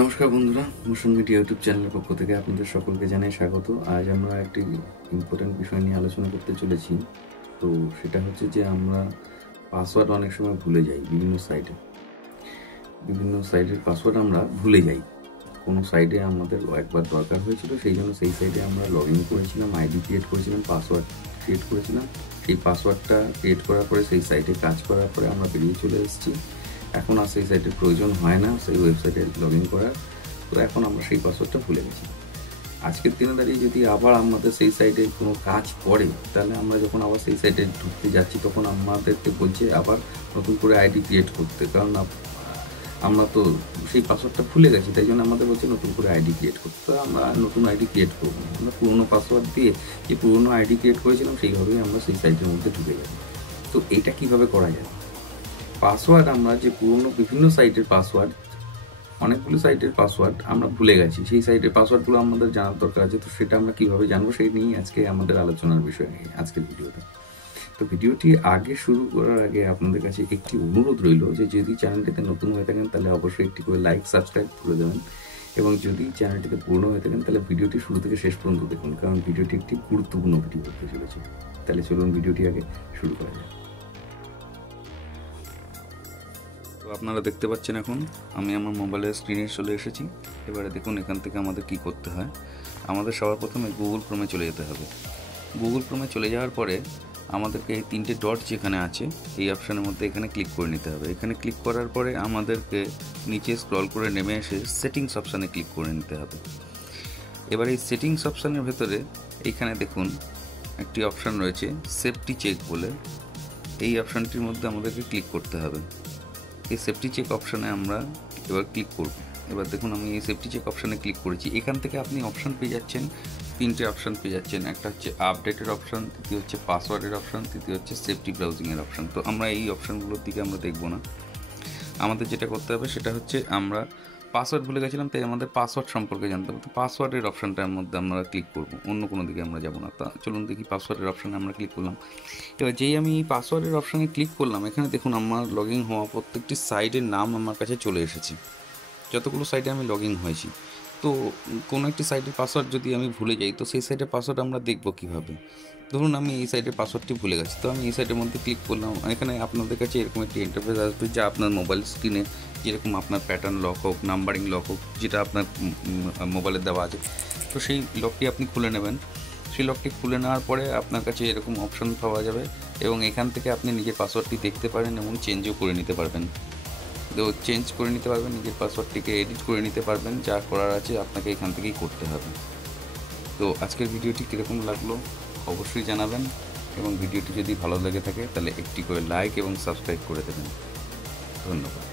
নমস্কার বন্ধুরা, motion media YouTube চ্যানেলের পক্ষ থেকে আপনাদের সকলকে জানাই স্বাগত। আজ আমরা একটি ইম্পর্টেন্ট বিষয় নিয়ে আলোচনা করতে চলেছি। তো সেটা হচ্ছে যে আমরা পাসওয়ার্ড অনেক সময় ভুলে যাই। বিভিন্ন সাইটের পাসওয়ার্ড আমরা ভুলে যাই। কোনো সাইটে আমাদের একবার দরকার হয়েছিল, সেই জন্য সেই সাইটে আমরা লগ ইন করেছিলাম, আইডি ক্রিয়েট করেছিলাম, পাসওয়ার্ড ক্রিয়েট করেছিলাম। সেই পাসওয়ার্ডটা ক্রিয়েট করার পরে সেই সাইটে কাজ করার পরে আমরা বেরিয়ে চলে এসেছি। এখন আর সেই সাইটের প্রয়োজন হয় না সেই ওয়েবসাইটে লগ ইন করার। তো এখন আমরা সেই পাসওয়ার্ডটা ভুলে গেছি। আজকের দিনে দাঁড়িয়ে যদি আবার আমাদের সেই সাইটে কোনো কাজ পড়ে, তাহলে আমরা যখন আবার সেই সাইটে ঢুকতে যাচ্ছি তখন আমাদেরকে বলছে আবার নতুন করে আইডি ক্রিয়েট করতে, কারণ আমরা তো সেই পাসওয়ার্ডটা ভুলে গেছি, তাই জন্য আমাদের বলছে নতুন করে আইডি ক্রিয়েট করতে। তো আমরা নতুন আইডি ক্রিয়েট করবো, আমরা পুরোনো পাসওয়ার্ড দিয়ে যে পুরোনো আইডি ক্রিয়েট করেছিলাম সেইভাবেই আমরা সেই সাইটের মধ্যে ঢুকে যাবো। তো এইটা কিভাবে করা যায়? পাসওয়ার্ড আমরা যে পুরোনো বিভিন্ন সাইটের পাসওয়ার্ড, অনেকগুলো সাইটের পাসওয়ার্ড আমরা ভুলে গেছি, সেই সাইটের পাসওয়ার্ডগুলো আমাদের জানার দরকার আছে। তো সেটা আমরা কিভাবে জানবো, সেই নিয়ে আজকে আমাদের আলোচনার বিষয় আজকের ভিডিওতে। তো ভিডিওটি আগে শুরু করার আগে আপনাদের কাছে একটি অনুরোধ রইল যে যদি চ্যানেলটিতে নতুন হয়ে থাকেন তাহলে অবশ্যই একটি করে লাইক সাবস্ক্রাইব করে দেবেন, এবং যদি চ্যানেলটিতে পুরনো হয়ে থাকেন তাহলে ভিডিওটি শুরু থেকে শেষ পর্যন্ত দেখুন, কারণ ভিডিওটি একটি গুরুত্বপূর্ণ ভিডিও হতে চলেছে। তাহলে চলুন ভিডিওটি আগে শুরু করা যায়। তো আপনারা দেখতে পাচ্ছেন এখন আমি আমার মোবাইলের স্ক্রিনে চলে এসেছি। এবারে দেখুন এখান থেকে আমাদের কি করতে হয়। আমাদের সবার প্রথমে গুগল ক্রোমে চলে যেতে হবে। গুগল ক্রোমে চলে যাওয়ার পরে আমাদেরকে এই তিনটে ডট যেখানে আছে এই অপশানের মধ্যে এখানে ক্লিক করে নিতে হবে। এখানে ক্লিক করার পরে আমাদেরকে নিচে স্ক্রল করে নেমে এসে সেটিংস অপশানে ক্লিক করে নিতে হবে। এবার এই সেটিংস অপশানের ভেতরে এইখানে দেখুন একটি অপশান রয়েছে সেফটি চেক বলে, এই অপশানটির মধ্যে আমাদেরকে ক্লিক করতে হবে। এই সেফটি চেক অপশানে আমরা এবার ক্লিক করব। এবার দেখুন আমি এই সেফটি চেক অপশানে ক্লিক করেছি। এখান থেকে আপনি অপশান পেয়ে যাচ্ছেন, তিনটে অপশান পেয়ে যাচ্ছেন। একটা হচ্ছে আপডেটের অপশান, তৃতীয় হচ্ছে পাসওয়ার্ডের অপশান, তৃতীয় হচ্ছে সেফটি ব্রাউজিংয়ের অপশান। তো আমরা এই অপশানগুলোর দিকে আমরা দেখব না। আমাদের যেটা করতে হবে সেটা হচ্ছে আমরা পাসওয়ার্ড ভুলে গেছিলাম, তাই আমাদের পাসওয়ার্ড সম্পর্কে জানতে হবে। তো পাসওয়ার্ডের অপশানটার মধ্যে আমরা ক্লিক করব, অন্য কোনো দিকে আমরা যাব না। তা চলুন দেখি, পাসওয়ার্ডের অপশানে আমরা ক্লিক করলাম। এবার যেই আমি এই পাসওয়ার্ডের অপশানে ক্লিক করলাম, এখানে দেখুন আমার লগ ইন হওয়া প্রত্যেকটি সাইটের নাম আমার কাছে চলে এসেছে, যতগুলো সাইটে আমি লগ ইন হয়েছি। তো কোনো একটি সাইটের পাসওয়ার্ড যদি আমি ভুলে যাই, তো সেই সাইটের পাসওয়ার্ড আমরা দেখব কীভাবে? ধরুন আমি এই সাইটের পাসওয়ার্ডটি ভুলে গেছি, তো আমি এই সাইটের মধ্যে ক্লিক করলাম। এখানে আপনাদের কাছে এরকম একটি ইন্টারফেস আসবে, যা আপনার মোবাইল স্ক্রিনে যেরকম আপনার প্যাটার্ন লক হোক, নাম্বারিং লক হোক, যেটা আপনার মোবাইলে দেওয়া আছে, তো সেই লকটি আপনি খুলে নেবেন। সেই লকটি খুলে নেওয়ার পরে আপনার কাছে এরকম অপশন পাওয়া যাবে, এবং এখান থেকে আপনি নিজের পাসওয়ার্ডটি দেখতে পারেন এবং চেঞ্জও করে নিতে পারবেন। তো চেঞ্জ করে নিতে পারবেন, নিজের পাসওয়ার্ডটিকে এডিট করে নিতে পারবেন। যা করার আছে আপনাকে এখান থেকেই করতে হবে। তো আজকের ভিডিওটি কীরকম লাগলো অবশ্যই জানাবেন, এবং ভিডিওটি যদি ভালো লেগে থাকে তাহলে একটি করে লাইক এবং সাবস্ক্রাইব করে দেবেন। ধন্যবাদ।